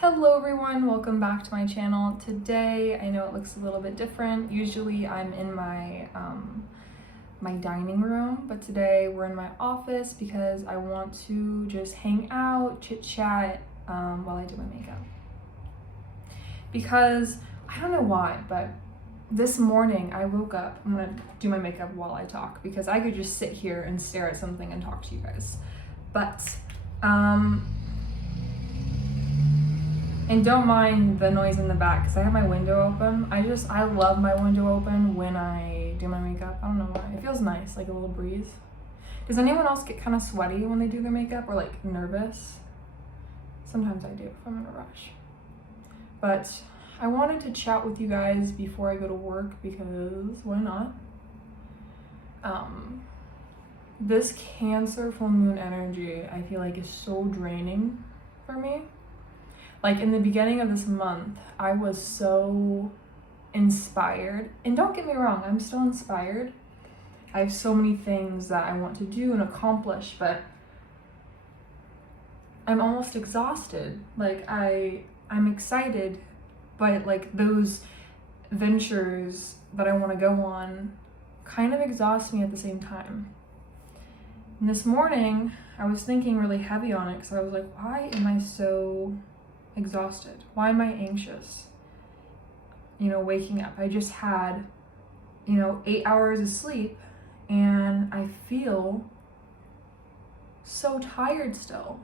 Hello everyone, welcome back to my channel. Today, I know it looks a little bit different. Usually I'm in my my dining room, but today we're in my office because I want to just hang out, chit chat while I do my makeup. Because I don't know why, but this morning I woke up, I'm gonna do my makeup while I talk because I could just sit here and stare at something and talk to you guys. But and don't mind the noise in the back because I have my window open. I love my window open when I do my makeup. I don't know why. It feels nice, like a little breeze. Does anyone else get kind of sweaty when they do their makeup or like nervous? Sometimes I do if I'm in a rush. But I wanted to chat with you guys before I go to work because why not? This Cancer full moon energy I feel like is so draining for me. Like in the beginning of this month, I was so inspired. And don't get me wrong, I'm still inspired. I have so many things that I want to do and accomplish, but I'm almost exhausted. Like I'm excited, but like those ventures that I want to go on kind of exhaust me at the same time. And this morning, I was thinking really heavy on it because I was like, why am I so exhausted? Why am I anxious? Waking up. I just had, 8 hours of sleep and I feel so tired still.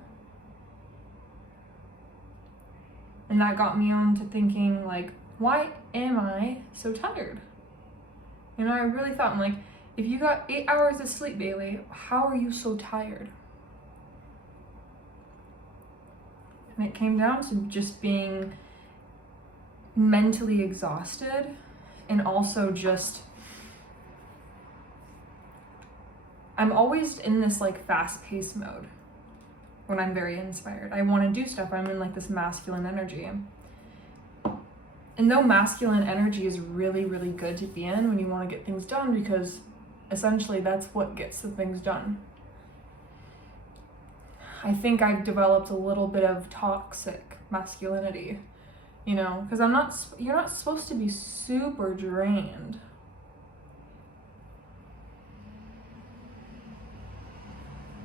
And that got me on to thinking like, why am I so tired? I really thought, I'm like, if you got 8 hours of sleep, Bailey, how are you so tired? And it came down to just being mentally exhausted and also just, I'm always in this like fast-paced mode when I'm very inspired. I want to do stuff. I'm in like this masculine energy. And though masculine energy is really, really good to be in when you want to get things done because essentially that's what gets the things done. I think I've developed a little bit of toxic masculinity, because you're not supposed to be super drained.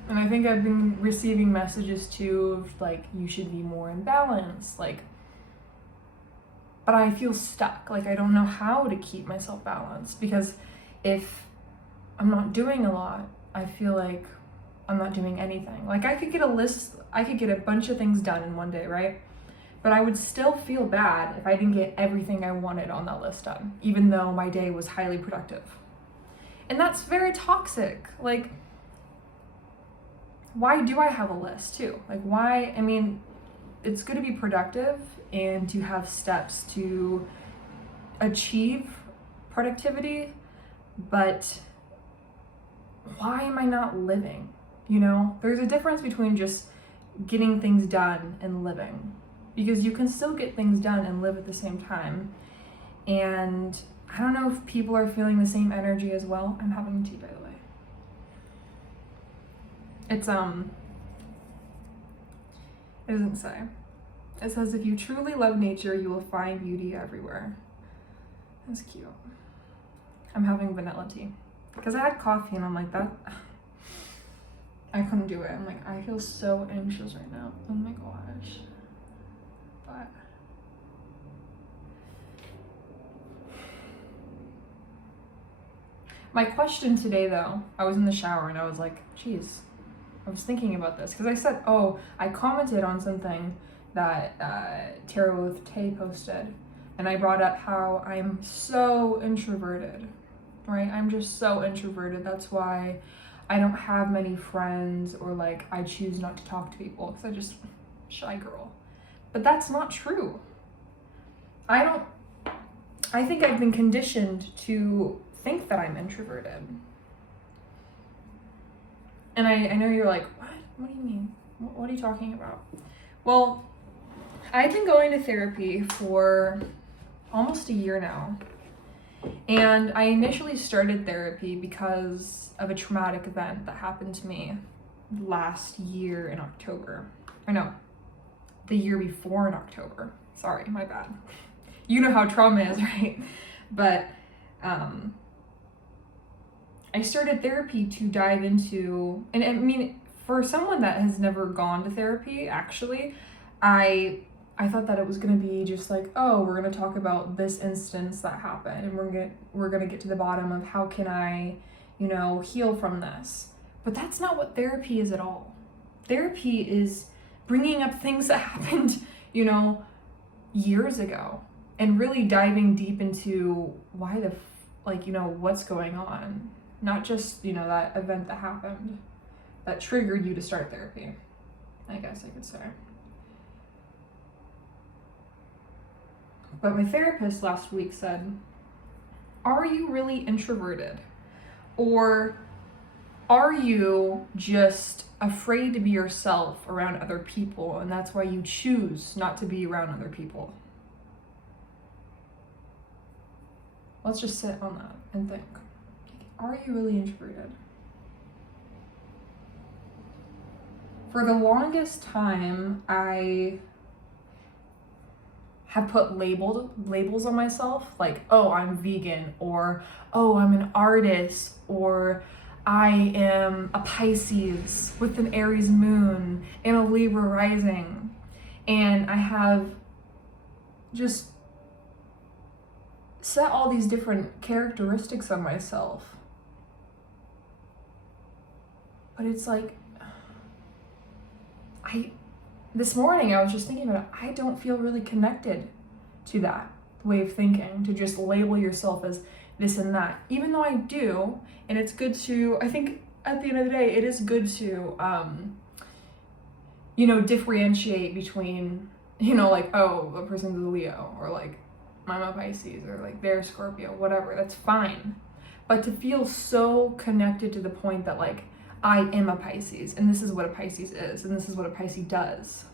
And I think I've been receiving messages too of like, you should be more in balance, like, but I feel stuck. Like I don't know how to keep myself balanced because if I'm not doing a lot, I feel like I'm not doing anything. Like I could get a bunch of things done in one day, right? But I would still feel bad if I didn't get everything I wanted on that list done, even though my day was highly productive. And that's very toxic. Like, why do I have a list too? Like why, it's good to be productive and to have steps to achieve productivity, but why am I not living? There's a difference between just getting things done and living, because you can still get things done and live at the same time. And I don't know if people are feeling the same energy as well. I'm having tea, by the way. It doesn't say. It says, if you truly love nature, you will find beauty everywhere. That's cute. I'm having vanilla tea because I had coffee and I'm like, that I couldn't do it. I'm like, I feel so anxious right now. Oh my gosh. But my question today though, I was in the shower and I was like, geez, I was thinking about this because I said, I commented on something that Tarot with Tay posted, and I brought up how I'm so introverted, right? I'm just so introverted. That's why I don't have many friends, or like I choose not to talk to people because I just shy girl. But that's not true. I think I've been conditioned to think that I'm introverted. And I know you're like, what? What do you mean? What are you talking about? Well, I've been going to therapy for almost a year now. And I initially started therapy because of a traumatic event that happened to me last year in October. Or no, the year before in October. Sorry, my bad. You know how trauma is, right? But I started therapy to dive into, and I mean, for someone that has never gone to therapy, actually, I thought that it was going to be just like, oh, we're going to talk about this instance that happened, and we're going to get to the bottom of how can I, heal from this. But that's not what therapy is at all. Therapy is bringing up things that happened, years ago, and really diving deep into why what's going on. Not just, that event that happened that triggered you to start therapy, I guess I could say. But my therapist last week said, are you really introverted? Or are you just afraid to be yourself around other people, and that's why you choose not to be around other people? Let's just sit on that and think. Are you really introverted? For the longest time, I have put labels on myself, like, oh, I'm vegan, or oh, I'm an artist, or I am a Pisces with an Aries moon and a Libra rising. And I have just set all these different characteristics of myself. But it's like, this morning I was just thinking about it. I don't feel really connected to that way of thinking, to just label yourself as this and that, even though I do. And it's good to, I think at the end of the day, it is good to, differentiate between, like, oh, a person's a Leo, or like, I'm a Pisces, or like they're Scorpio, whatever, that's fine. But to feel so connected to the point that like, I am a Pisces, and this is what a Pisces is, and this is what a Pisces does.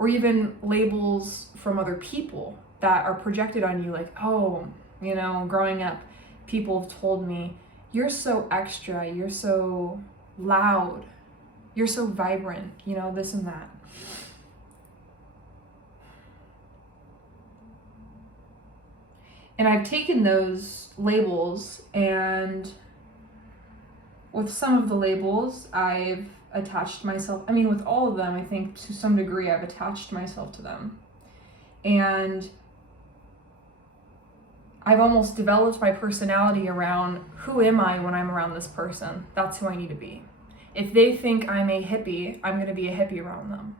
Or even labels from other people that are projected on you, like, oh, growing up, people have told me, you're so extra, you're so loud, you're so vibrant, this and that. And I've taken those labels, and with some of the labels, I've attached myself, with all of them, I think to some degree, I've attached myself to them. And I've almost developed my personality around, who am I when I'm around this person? That's who I need to be. If they think I'm a hippie, I'm going to be a hippie around them.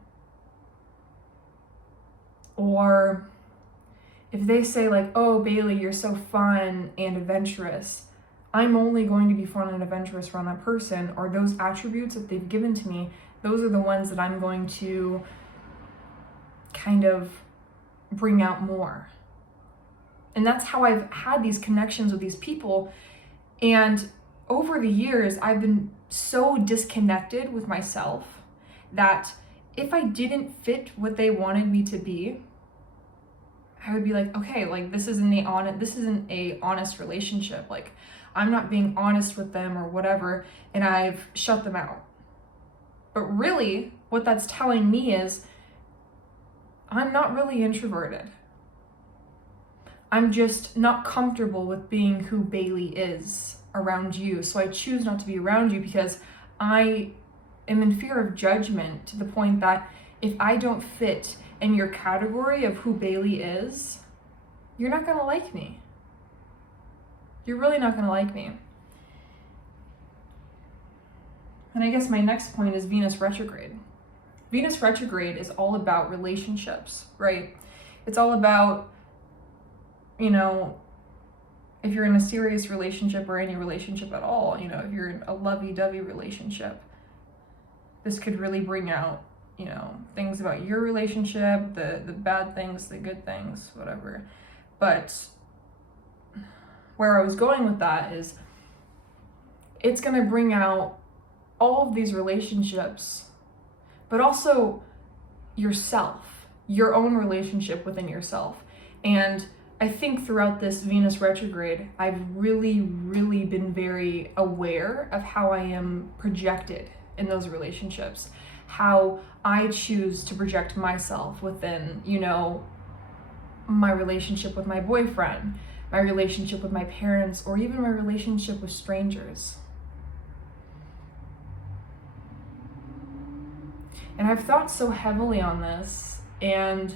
Or if they say like, oh, Bailey, you're so fun and adventurous, I'm only going to be fun and adventurous around that person, or those attributes that they've given to me, those are the ones that I'm going to kind of bring out more. And that's how I've had these connections with these people. And over the years, I've been so disconnected with myself that if I didn't fit what they wanted me to be, I would be like, okay, like this isn't a honest relationship. Like I'm not being honest with them or whatever, and I've shut them out. But really, what that's telling me is I'm not really introverted. I'm just not comfortable with being who Bailey is around you. So I choose not to be around you because I am in fear of judgment, to the point that if I don't fit in your category of who Bailey is, you're not gonna like me. You're really not gonna like me. And I guess my next point is Venus retrograde. Venus retrograde is all about relationships, right? It's all about, if you're in a serious relationship or any relationship at all, if you're in a lovey-dovey relationship, this could really bring out, things about your relationship, the bad things, the good things, whatever. But where I was going with that is it's going to bring out all of these relationships, but also yourself, your own relationship within yourself. And I think throughout this Venus retrograde, I've really, really been very aware of how I am projected in those relationships, how I choose to project myself within, you know, my relationship with my boyfriend, my relationship with my parents, or even my relationship with strangers. And I've thought so heavily on this, and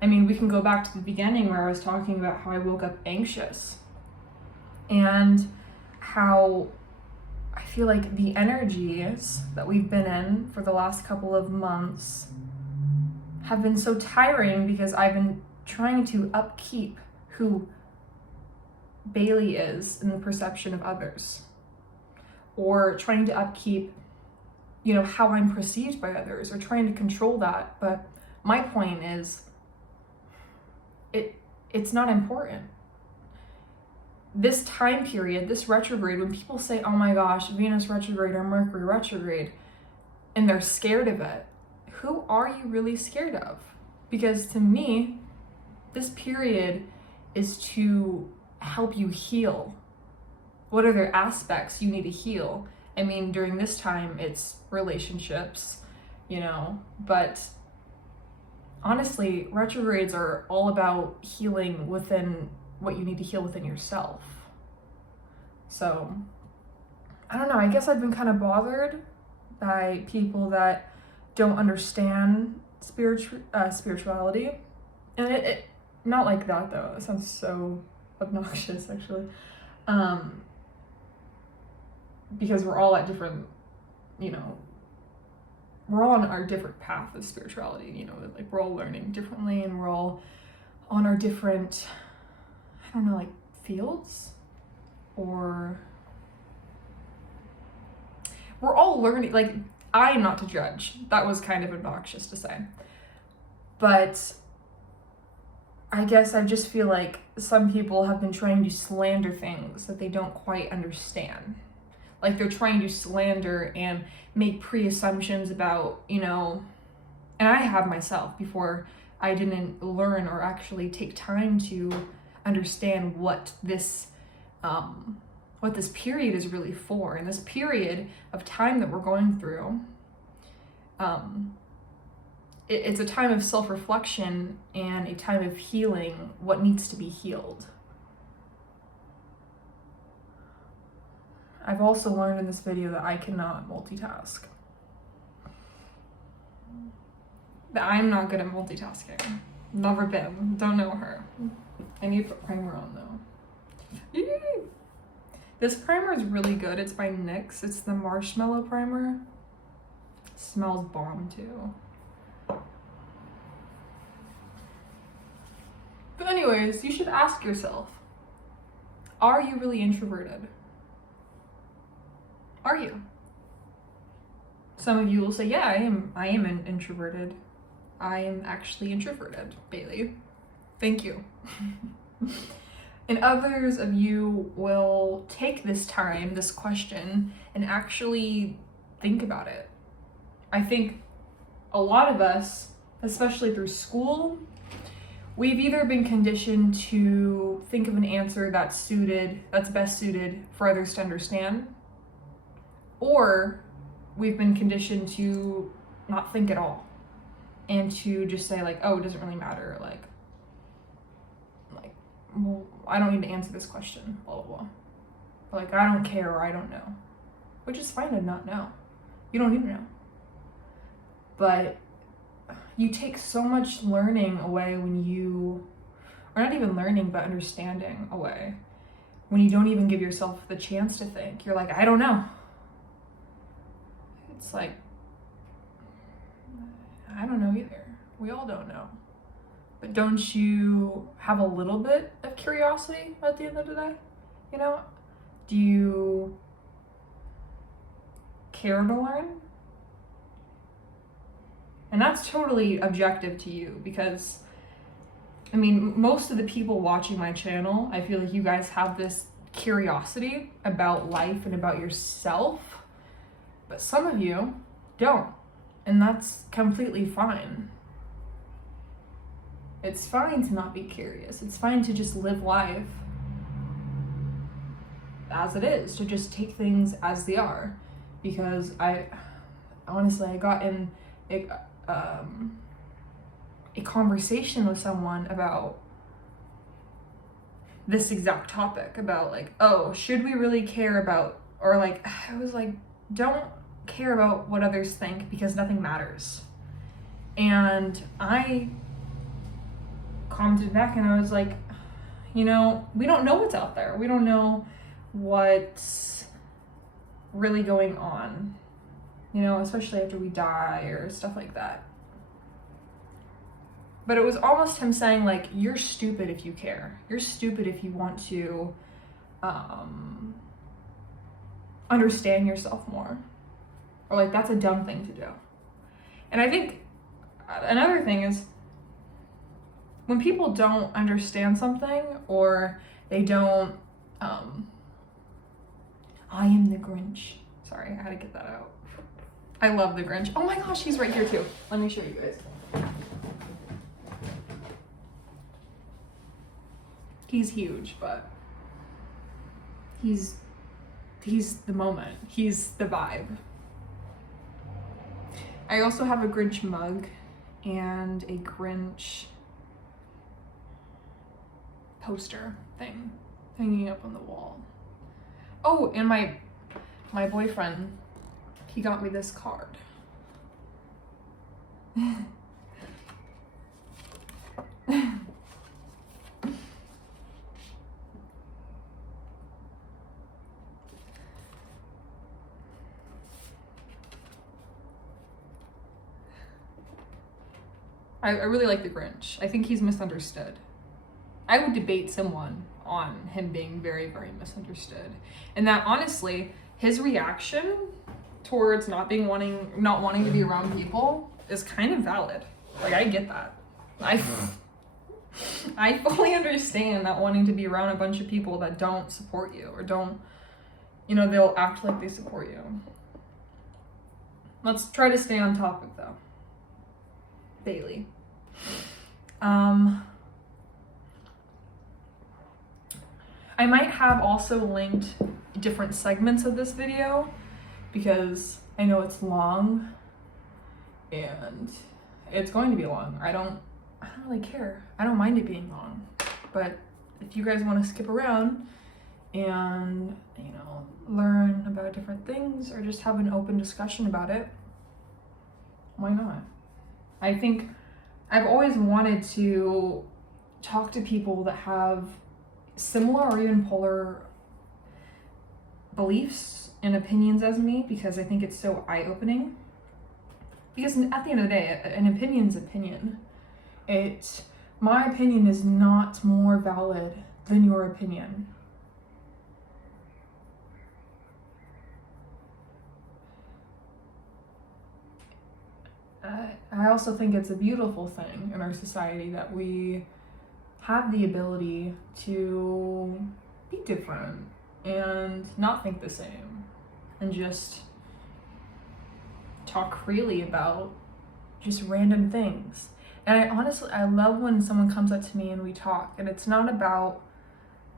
I mean, we can go back to the beginning where I was talking about how I woke up anxious and how I feel like the energies that we've been in for the last couple of months have been so tiring because I've been trying to upkeep who Bailey is in the perception of others, or trying to upkeep, you know, how I'm perceived by others, or trying to control that. But my point is, it's not important. This time period, this retrograde, when people say, oh my gosh, Venus retrograde or Mercury retrograde, and they're scared of it, who are you really scared of? Because to me, this period is to help you heal. What other aspects you need to heal? I mean, during this time, it's relationships, you know, but honestly, retrogrades are all about healing within what you need to heal within yourself. So, I don't know, I guess I've been kind of bothered by people that don't understand spirituality. And it not like that though, it sounds so obnoxious actually. Because we're all at different, you know, we're all on our different path of spirituality, you know, like we're all learning differently, and we're all on our different, I don't know, like fields, or we're all learning. Like, I am not to judge. That was kind of obnoxious to say. But I guess I just feel like some people have been trying to slander things that they don't quite understand. Like, they're trying to slander and make pre-assumptions about, you know, and I have myself before I didn't learn or actually take time to understand what this period is really for. And this period of time that we're going through, it's a time of self-reflection and a time of healing what needs to be healed. I've also learned in this video that I cannot multitask. That I'm not good at multitasking. Never been. Don't know her. I need to put primer on though. Yay! This primer is really good. It's by NYX. It's the marshmallow primer. It smells bomb too. But anyways, you should ask yourself, are you really introverted? Are you? Some of you will say, yeah, I am an introverted. I am actually introverted, Bailey. Thank you. And others of you will take this time, this question, and actually think about it. I think a lot of us, especially through school, we've either been conditioned to think of an answer that's best suited for others to understand, or we've been conditioned to not think at all and to just say like, oh, it doesn't really matter. Like, well, I don't need to answer this question, blah, blah, blah. Like, I don't care, or I don't know, which is fine to not know. You don't need to know. But you take so much learning away when you, or not even learning, but understanding away, when you don't even give yourself the chance to think. You're like, I don't know. It's like, I don't know either. We all don't know. But don't you have a little bit of curiosity at the end of the day? You know? Do you care to learn? And that's totally objective to you, because, I mean, most of the people watching my channel, I feel like you guys have this curiosity about life and about yourself, but some of you don't, and that's completely fine. It's fine to not be curious. It's fine to just live life as it is, to just take things as they are, because honestly, I got in a conversation with someone about this exact topic, about like, oh, should we really care about, or like, I was like, don't care about what others think because nothing matters. And I commented back and I was like, you know, we don't know what's out there. We don't know what's really going on, you know, especially after we die or stuff like that. But it was almost him saying like, you're stupid if you care. You're stupid if you want to understand yourself more. Or like, that's a dumb thing to do. And I think another thing is, when people don't understand something, or they don't, I am the Grinch. Sorry, I had to get that out. I love the Grinch. Oh my gosh, he's right here too. Let me show you guys. He's huge, but he's the moment. He's the vibe. I also have a Grinch mug and a Grinch poster thing hanging up on the wall. Oh, and my boyfriend, he got me this card. I really like the Grinch. I think he's misunderstood. I would debate someone on him being very, very misunderstood. And that honestly, his reaction towards not wanting to be around people is kind of valid. Like, I get that. I fully understand that wanting to be around a bunch of people that don't support you or don't, you know, they'll act like they support you. Let's try to stay on topic though. Bailey. I might have also linked different segments of this video because I know it's long and it's going to be long. I don't really care. I don't mind it being long. But if you guys want to skip around and, you know, learn about different things or just have an open discussion about it, why not? I think I've always wanted to talk to people that have similar or even polar beliefs and opinions as me, because I think it's so eye-opening. Because at the end of the day, an opinion's opinion. My opinion is not more valid than your opinion. I also think it's a beautiful thing in our society that we have the ability to be different and not think the same and just talk freely about just random things. And I love when someone comes up to me and we talk, and it's not about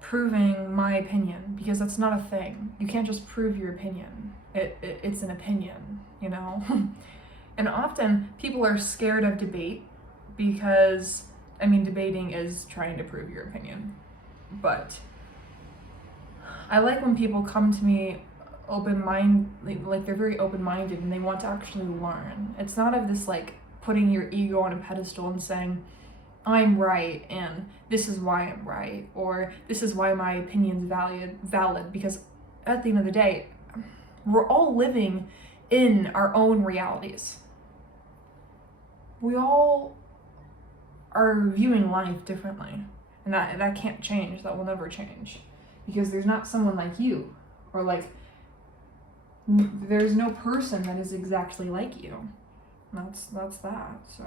proving my opinion, because that's not a thing. You can't just prove your opinion. It's an opinion, you know? And often people are scared of debate because, I mean, debating is trying to prove your opinion. But I like when people come to me like they're very open-minded and they want to actually learn. It's not of this like putting your ego on a pedestal and saying, I'm right and this is why I'm right, or this is why my opinion's valid, because at the end of the day, we're all living in our own realities. We all are viewing life differently, and that can't change. That will never change, because there's not someone like you, or like there's no person that is exactly like you. That's that. So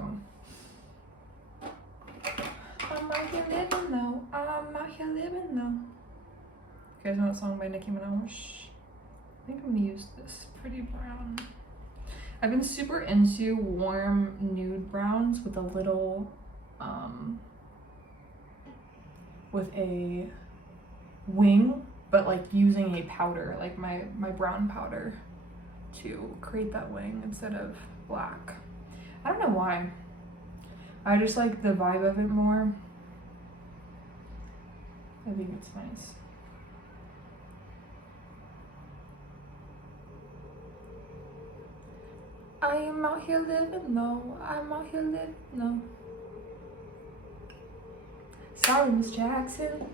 I'm out here living though. I'm out here living though. You guys know that song by Nicki Minaj? I think I'm gonna use this pretty brown. I've been super into warm nude browns with a little, with a wing, but like using a powder, like my brown powder. to create that wing instead of black. I don't know why. I just like the vibe of it more. I think it's nice. I am out here living low. I'm out here living low. Sorry, Miss Jackson.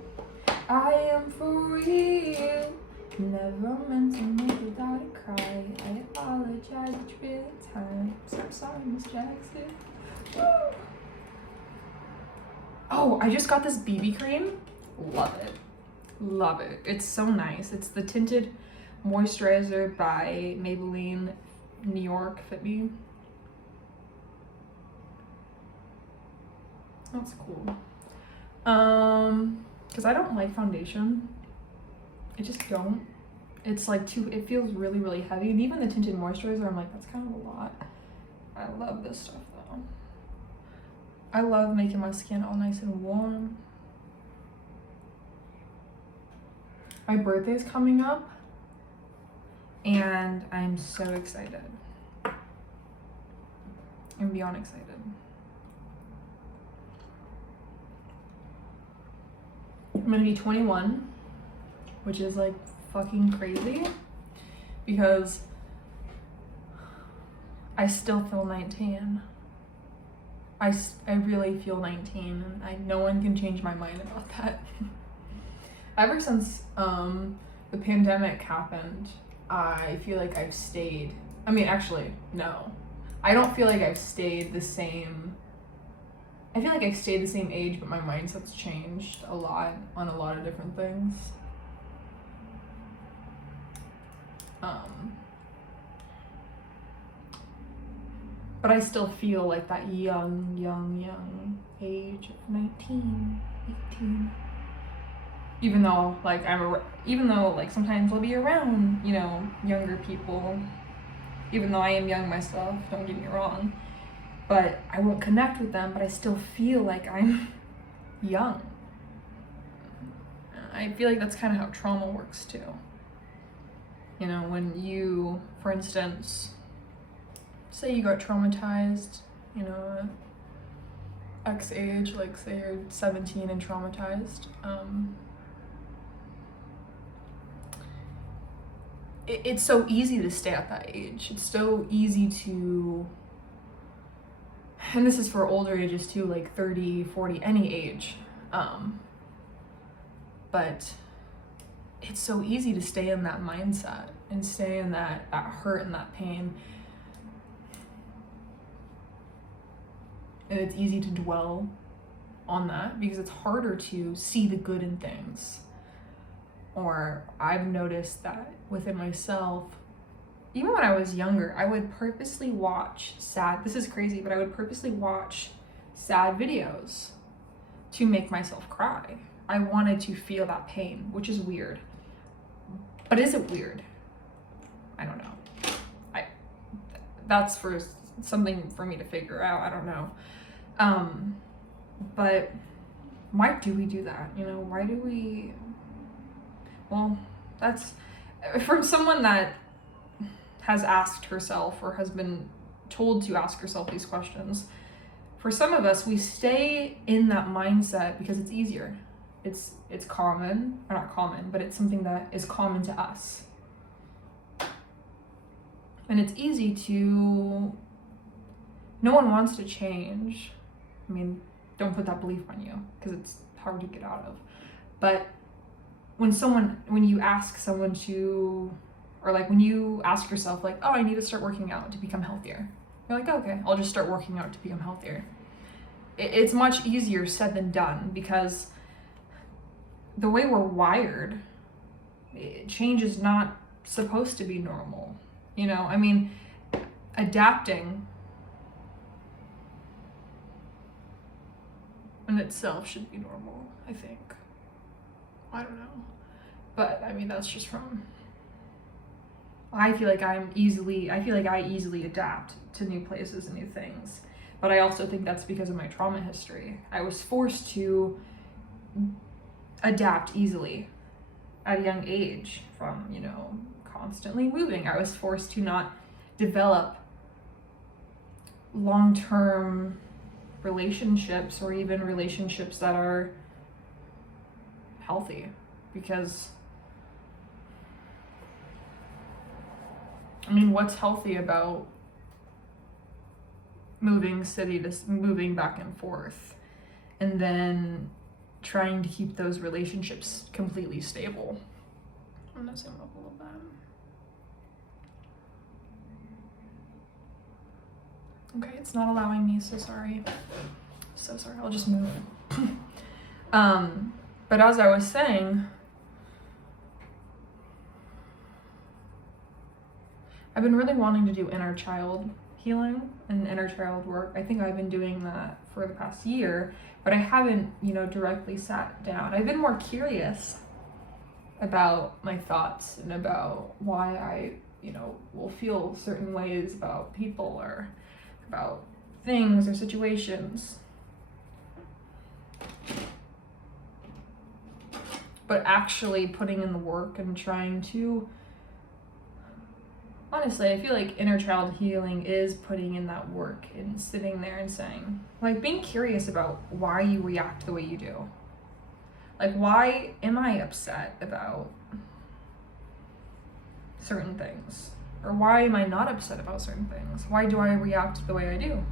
I am for real. Never meant to make your daughter cry. I apologize, it's really time. So sorry, Miss Jackson. Woo. Oh, I just got this BB cream. Love it. Love it. It's so nice. It's the Tinted Moisturizer by Maybelline New York Fit Me. That's cool. Because I don't like foundation. I just don't. It's like it feels really, really heavy. And even the tinted moisturizer, I'm like, that's kind of a lot. I love this stuff though. I love making my skin all nice and warm. My birthday's coming up and I'm so excited. I'm beyond excited. I'm gonna be 21, which is like fucking crazy because I still feel 19. I really feel 19 and no one can change my mind about that. Ever since the pandemic happened, I feel like I've stayed, I mean actually, no. I don't feel like I've stayed the same. I feel like I've stayed the same age, but my mindset's changed a lot on a lot of different things. But I still feel like that young age of 19, 18. Even though like sometimes I'll be around, you know, younger people. Even though I am young myself, don't get me wrong. But I won't connect with them, but I still feel like I'm young. I feel like that's kind of how trauma works too. You know, when you, for instance, say you got traumatized, you know, X age, like say you're 17 and traumatized, it's so easy to stay at that age. It's so easy to, and this is for older ages too, like 30, 40, any age. But it's so easy to stay in that mindset and stay in that hurt and that pain. And it's easy to dwell on that because it's harder to see the good in things. Or I've noticed that within myself, even when I was younger, I would purposely watch this is crazy, but I would purposely watch sad videos to make myself cry. I wanted to feel that pain, which is weird. But is it weird? I don't know. That's for something for me to figure out. I don't know. But why do we do that? You know, why do we? Well, that's from someone that has asked herself or has been told to ask herself these questions. For some of us, we stay in that mindset because it's easier. It's common, or not common, but it's something that is common to us. And it's easy to, no one wants to change. I mean, don't put that belief on you because it's hard to get out of. But when you ask someone to, or like when you ask yourself like, oh, I need to start working out to become healthier. You're like, okay, I'll just start working out to become healthier. It's much easier said than done because the way we're wired, change is not supposed to be normal. You know, I mean, adapting in itself should be normal, I think. I don't know. But I mean, that's just from, I feel like I easily adapt to new places and new things. But I also think that's because of my trauma history. I was forced to adapt easily at a young age from, you know, constantly moving. I was forced to not develop long-term relationships or even relationships that are healthy, because I mean, what's healthy about moving back and forth and then trying to keep those relationships completely stable? I'm gonna zoom up a little bit. Okay, it's not allowing me, so sorry. So sorry, I'll just move. But as I was saying, I've been really wanting to do inner child healing and inner child work. I think I've been doing that for the past year, but I haven't, directly sat down. I've been more curious about my thoughts and about why I, will feel certain ways about people or about things or situations. But actually putting in the work and trying to, honestly, I feel like inner child healing is putting in that work and sitting there and saying, like, being curious about why you react the way you do. Like, why am I upset about certain things? Or why am I not upset about certain things? Why do I react the way I do?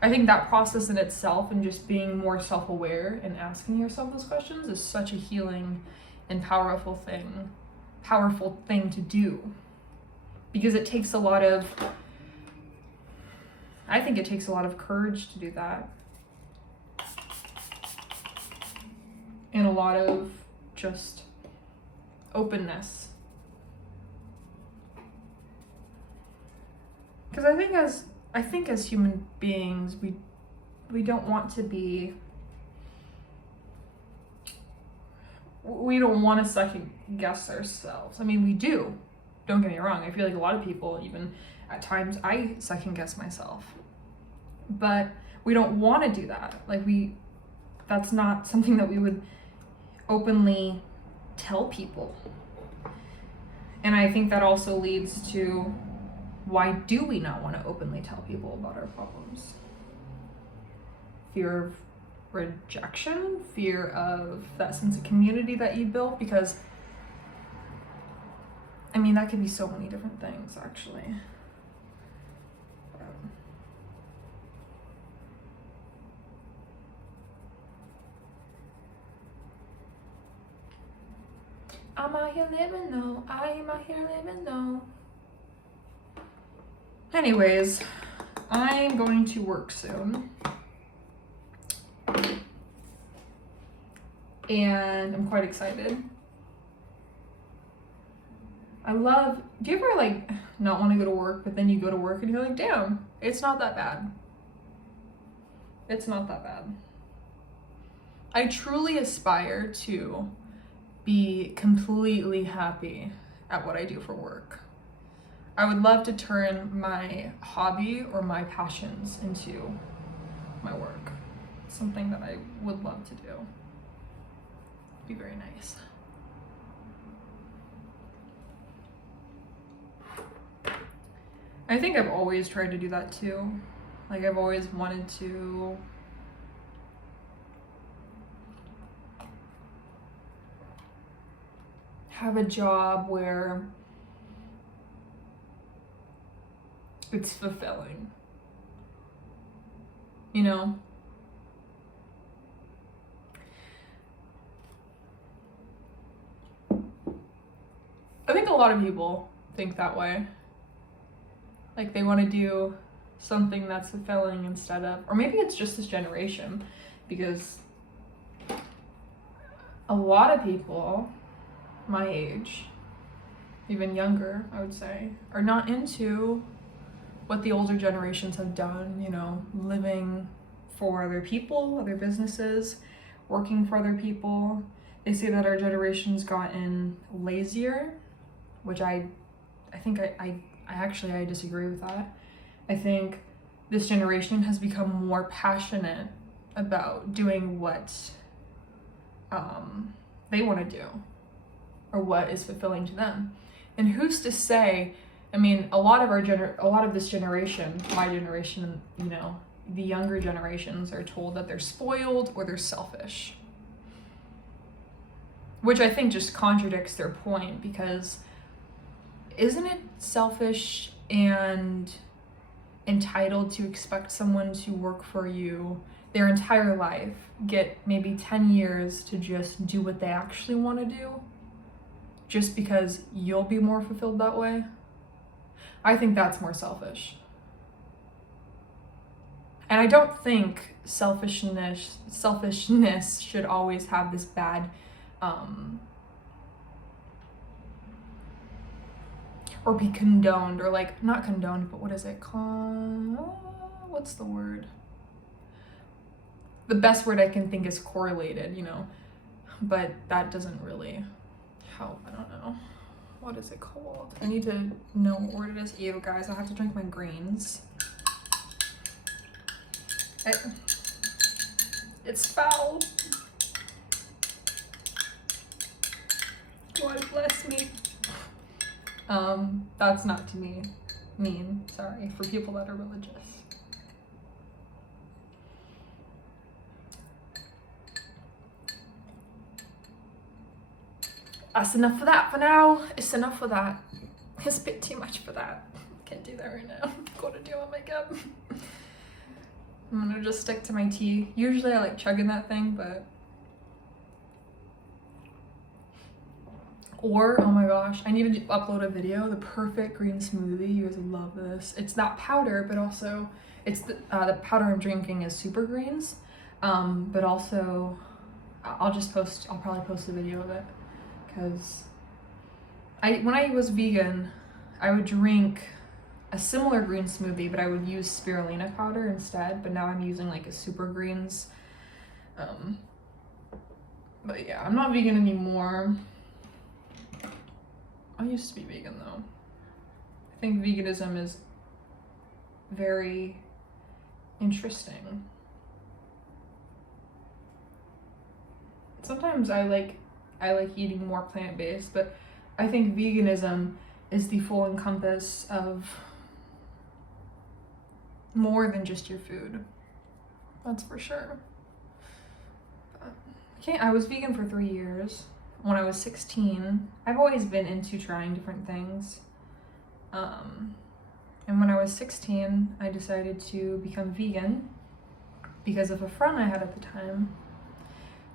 I think that process in itself and just being more self-aware and asking yourself those questions is such a healing and powerful thing to do. Because it takes a lot of, I think it takes a lot of courage to do that. And a lot of just openness. Because I think as human beings, we don't want to be, we don't want to second guess ourselves. I mean, we do. Don't get me wrong. I feel like a lot of people, even at times, I second guess myself. But we don't want to do that. Like, that's not something that we would openly tell people. And I think that also leads to, why do we not want to openly tell people about our problems? Fear of rejection, fear of that sense of community that you built, because I mean, that could be so many different things, actually. I'm out here living though, I am out here living though. Anyways, I'm going to work soon. And I'm quite excited. Do you ever not want to go to work, but then you go to work and you're like, damn, it's not that bad. It's not that bad. I truly aspire to be completely happy at what I do for work. I would love to turn my hobby or my passions into my work. Something that I would love to do. Be very nice. I think I've always tried to do that too. Like, I've always wanted to have a job where it's fulfilling. I think a lot of people think that way. Like, they want to do something that's fulfilling instead of, or maybe it's just this generation, because a lot of people my age, even younger, I would say, are not into what the older generations have done, living for other people, other businesses, working for other people. They say that our generation's gotten lazier, which I think I disagree with that. I think this generation has become more passionate about doing what they want to do, or or what is fulfilling to them. And who's to say, I mean, a lot of this generation, my generation, you know, the younger generations are told that they're spoiled or they're selfish. Which I think just contradicts their point, because isn't it selfish and entitled to expect someone to work for you their entire life, get maybe 10 years to just do what they actually want to do, just because you'll be more fulfilled that way? I think that's more selfish. And I don't think selfishness should always have this bad, or be condoned, or like, not condoned, but what is it called? What's the word? The best word I can think is correlated, you know, but that doesn't really help. I don't know. What is it called? I need to know what word it is. Ew, guys, I have to drink my greens. It's foul. God bless me. That's not to me mean, sorry, for people that are religious. That's enough for that for now. It's enough for that. It's a bit too much for that. Can't do that right now. Gotta do my makeup. I'm gonna just stick to my tea. Usually I like chugging that thing, but... Or, oh my gosh, I need to upload a video, the perfect green smoothie. You guys would love this. It's not powder, but also, it's the powder I'm drinking is super greens. But also, I'll probably post a video of it. Because when I was vegan, I would drink a similar green smoothie, but I would use spirulina powder instead. But now I'm using like a super greens. But yeah, I'm not vegan anymore. I used to be vegan though. I think veganism is very interesting. Sometimes I like eating more plant-based, but I think veganism is the full encompass of more than just your food. That's for sure. I was vegan for 3 years. When I was 16, I've always been into trying different things. And when I was 16, I decided to become vegan because of a friend I had at the time,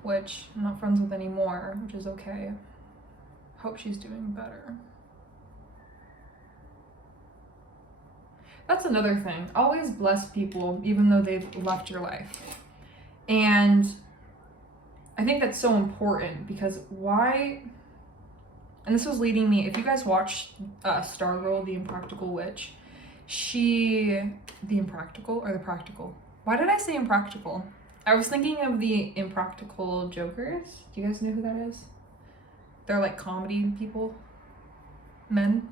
which I'm not friends with anymore, which is okay. Hope she's doing better. That's another thing. Always bless people even though they've left your life. And I think that's so important, because why, and this was leading me, if you guys watched Stargirl, the Impractical Witch, the Impractical or the Practical? Why did I say Impractical? I was thinking of the Impractical Jokers. Do you guys know who that is? They're like comedy people, men.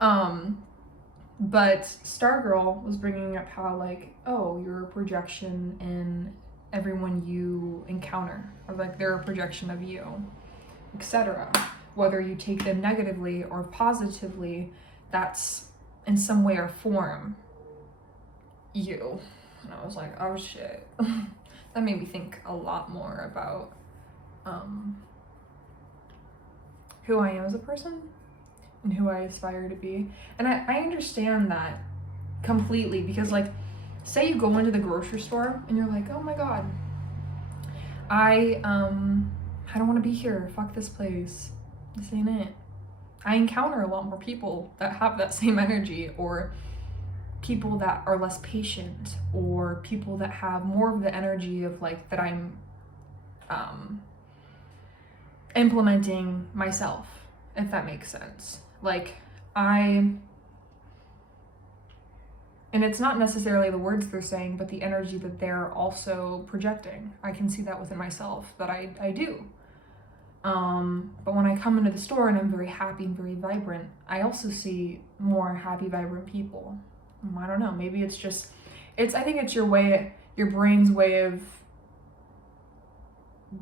But Stargirl was bringing up how like, oh, you're a projection in everyone you encounter, or like they're a projection of you, etc. Whether you take them negatively or positively, that's in some way or form you. And I was like, oh shit. That made me think a lot more about who I am as a person and who I aspire to be. And I understand that completely, because like, say you go into the grocery store and you're like, oh my god, I don't want to be here, fuck this place, this ain't it. I encounter a lot more people that have that same energy, or people that are less patient, or people that have more of the energy of like that I'm implementing myself, if that makes sense. Like and it's not necessarily the words they're saying, but the energy that they're also projecting. I can see that within myself, that I do. But when I come into the store and I'm very happy and very vibrant, I also see more happy, vibrant people. I don't know, maybe it's just, I think it's your brain's way of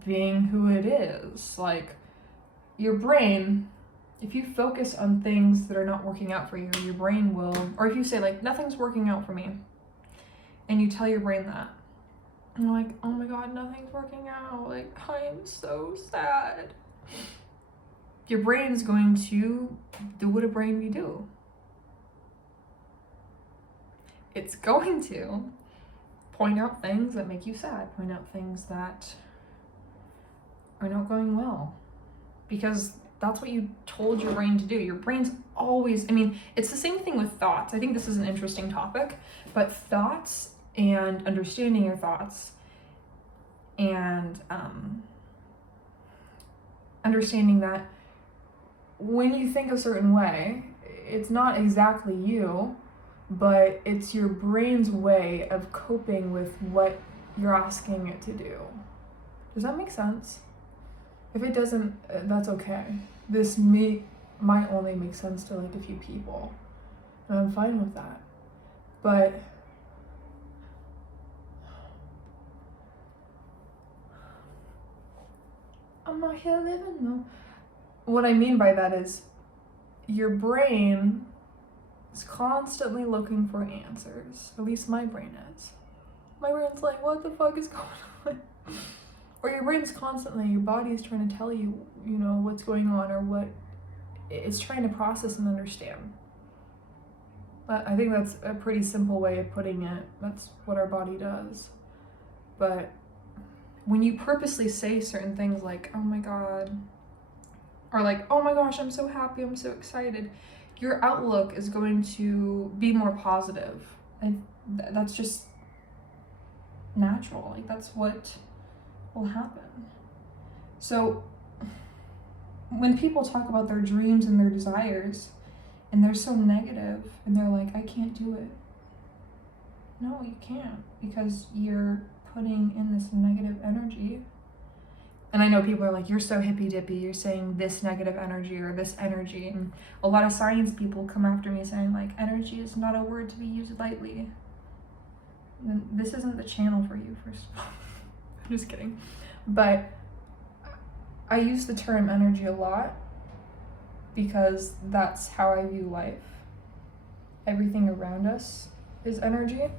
being who it is. Like, your brain, if you focus on things that are not working out for you, your brain will, or if you say like, nothing's working out for me, and you tell your brain that, and you're like, oh my God, nothing's working out, like, I am so sad. Your brain's going to do what a brain we do. It's going to point out things that make you sad, point out things that are not going well, because that's what you told your brain to do. Your brain's always, I mean, it's the same thing with thoughts. I think this is an interesting topic, but thoughts and understanding your thoughts and understanding that when you think a certain way, it's not exactly you, but it's your brain's way of coping with what you're asking it to do. Does that make sense? If it doesn't, that's okay. This might only make sense to like a few people, and I'm fine with that. But I'm not here living though. What I mean by that is your brain is constantly looking for answers. At least my brain is. My brain's like, what the fuck is going on? Or your brain's constantly, your body's trying to tell you, you know, what's going on or what it's trying to process and understand. But I think that's a pretty simple way of putting it. That's what our body does. But when you purposely say certain things like, oh my God, or like, oh my gosh, I'm so happy, I'm so excited, your outlook is going to be more positive. And that's just natural. Like, that's what will happen. So when people talk about their dreams and their desires and they're so negative and they're like, I can't do it. No, you can't, because you're putting in this negative energy. And I know people are like, you're so hippy dippy, you're saying this negative energy or this energy. And a lot of science people come after me saying like, energy is not a word to be used lightly. And this isn't the channel for you, first of all. I'm just kidding. But I use the term energy a lot because that's how I view life. Everything around us is energy.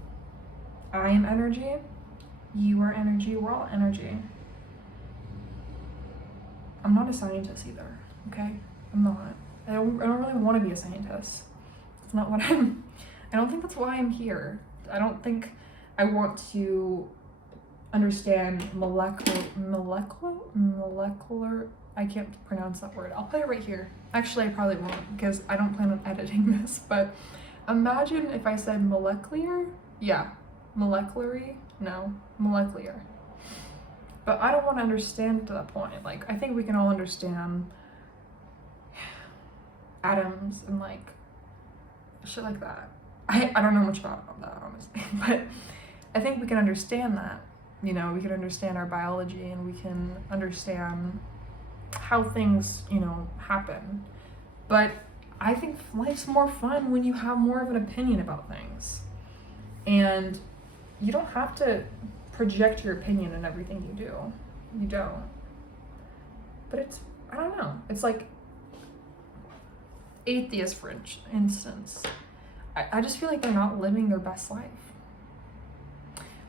I am energy. You are energy. We're all energy. I'm not a scientist either, okay? I'm not. I don't really want to be a scientist. It's not what I don't think that's why I'm here. I don't think I want to understand molecular, I can't pronounce that word. I'll put it right here. Actually, I probably won't because I don't plan on editing this, but imagine if I said molecular. Yeah, molecular. But I don't want to understand to that point. Like, I think we can all understand atoms and like shit like that. I don't know much about that, honestly, but I think we can understand that. You know, we can understand our biology and we can understand how things, you know, happen. But I think life's more fun when you have more of an opinion about things. And you don't have to project your opinion in everything you do. You don't. But it's, I don't know. It's like atheists, for instance. I just feel like they're not living their best life.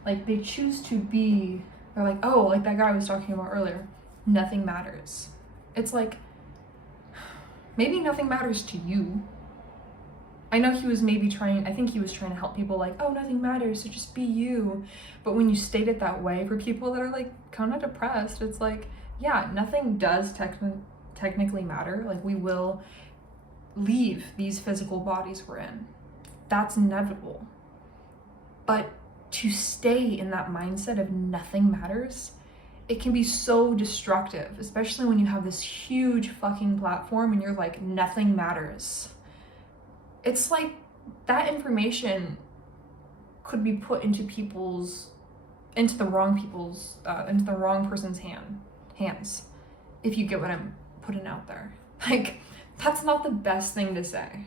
Like, they choose to be, they're like, oh, like that guy I was talking about earlier, nothing matters. It's like, maybe nothing matters to you. I know he was maybe trying, I think he was trying to help people like, oh, nothing matters, so just be you. But when you state it that way, for people that are like kind of depressed, it's like, yeah, nothing does technically matter. Like, we will leave these physical bodies we're in. That's inevitable. But to stay in that mindset of nothing matters, it can be so destructive, especially when you have this huge fucking platform and you're like, nothing matters. It's like that information could be put into the wrong person's hands, if you get what I'm putting out there. Like, that's not the best thing to say.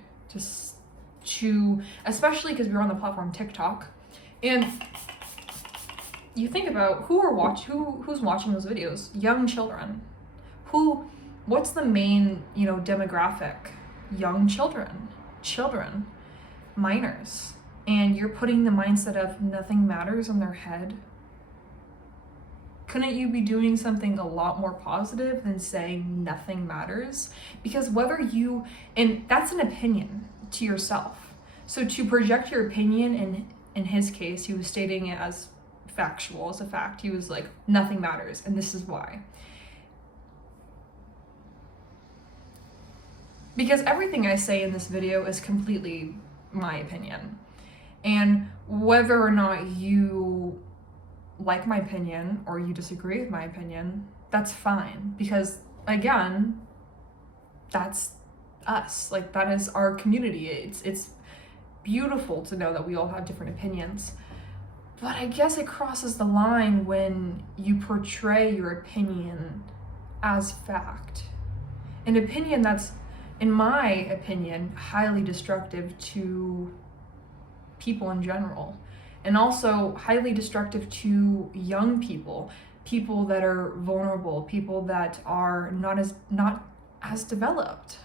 Especially because we're on the platform TikTok. And you think about who's watching those videos? Young children who what's the main, you know, demographic? Young children, minors. And you're putting the mindset of nothing matters in their head. Couldn't you be doing something a lot more positive than saying nothing matters? Because whether you, and that's an opinion to yourself. So to project your opinion, in his case, he was stating it as factual, as a fact. He was like, nothing matters, and this is why. Because everything I say in this video is completely my opinion. And whether or not you like my opinion or you disagree with my opinion, that's fine. Because again, that's us. Like, that is our community. It's beautiful to know that we all have different opinions. But I guess it crosses the line when you portray your opinion as fact. An opinion that's, in my opinion, highly destructive to people in general. And also highly destructive to young people, people that are vulnerable, people that are not as developed.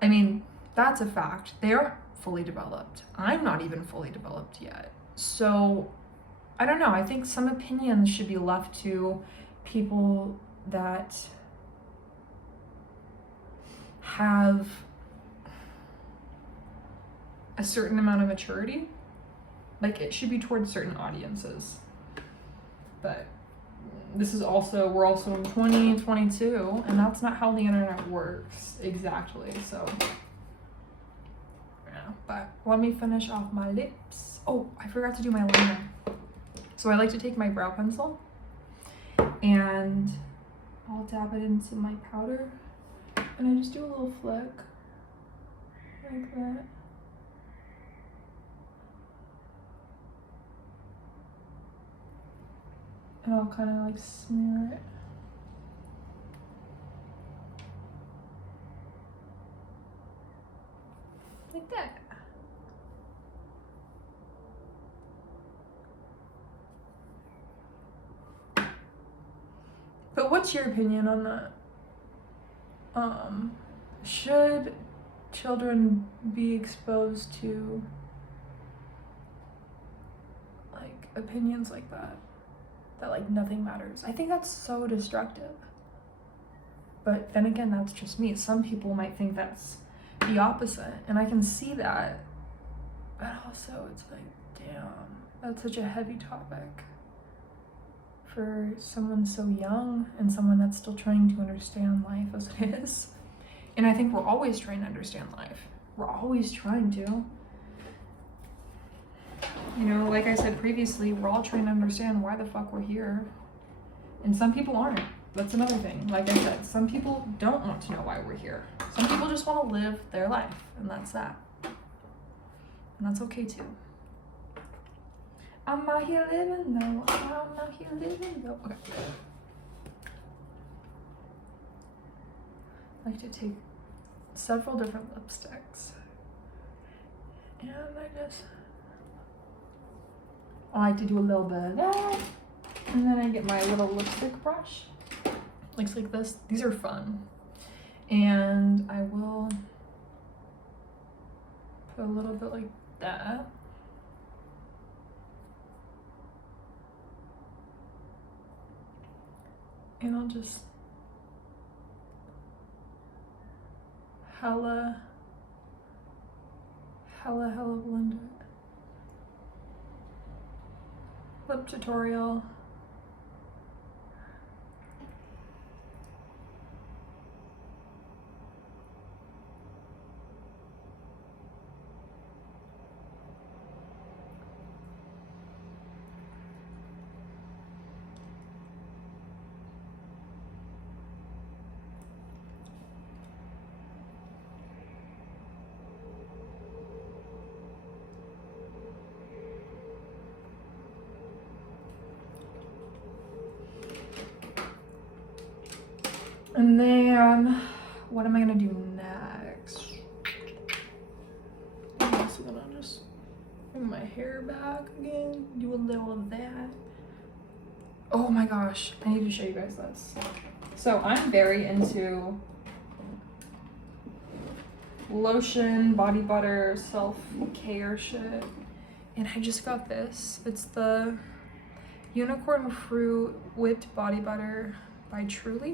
I mean, that's a fact. They aren't fully developed. I'm not even fully developed yet. So, I don't know. I think some opinions should be left to people that have a certain amount of maturity. Like, it should be towards certain audiences. But this is also, we're also in 2022, and that's not how the internet works exactly. So yeah, but let me finish off my lips. Oh, I forgot to do my liner. So I like to take my brow pencil and I'll dab it into my powder, and I just do a little flick like that. And I'll kind of like smear it. Like that. But what's your opinion on that? Should children be exposed to like opinions like that? That like nothing matters. I think that's so destructive. But then again, that's just me. Some people might think that's the opposite, and I can see that. But also it's like, damn, that's such a heavy topic for someone so young and someone that's still trying to understand life as it is. And I think we're always trying to understand life. We're always trying to. You know, like I said previously, we're all trying to understand why the fuck we're here. And some people aren't. That's another thing. Like I said, some people don't want to know why we're here. Some people just want to live their life, and that's that. And that's okay too. I'm out here living though. I'm out here living though. Okay. I like to take several different lipsticks. And I like to do a little bit of that. And then I get my little lipstick brush. Looks like this. These are fun. And I will put a little bit like that. And I'll just hella blend it. Lip tutorial. And then, what am I gonna do next? I'm also gonna just bring my hair back again, do a little of that. Oh my gosh, I need to show you guys this. So I'm very into lotion, body butter, self-care shit. And I just got this. It's the Unicorn Fruit Whipped Body Butter by Truly.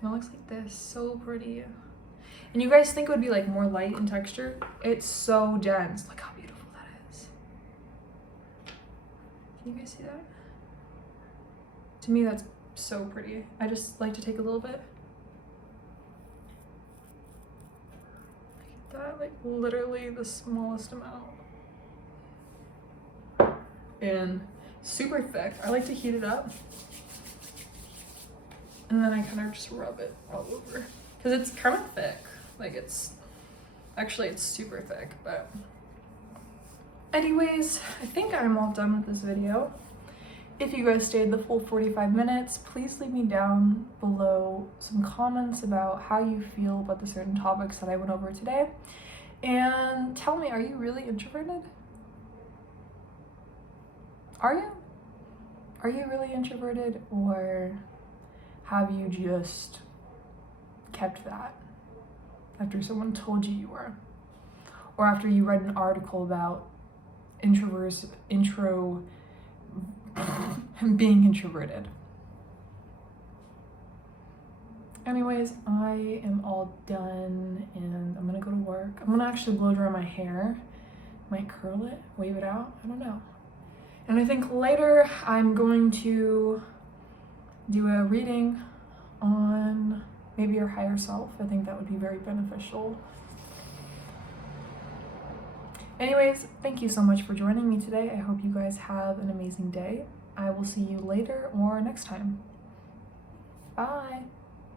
And it looks like this. So pretty. And you guys think it would be like more light in texture? It's so dense. Look how beautiful that is. Can you guys see that? To me, that's so pretty. I just like to take a little bit. Look at that, like literally the smallest amount. And super thick. I like to heat it up. And then I kind of just rub it all over. Because it's kind of thick. Like it's super thick, but anyways, I think I'm all done with this video. If you guys stayed the full 45 minutes, please leave me down below some comments about how you feel about the certain topics that I went over today. And tell me, are you really introverted? Are you? Are you really introverted, or have you just kept that after someone told you you were? Or after you read an article about being introverted. Anyways, I am all done and I'm gonna go to work. I'm gonna actually blow dry my hair. Might curl it, wave it out, I don't know. And I think later I'm going to do a reading on maybe your higher self. I think that would be very beneficial. Anyways, thank you so much for joining me today. I hope you guys have an amazing day. I will see you later or next time. Bye.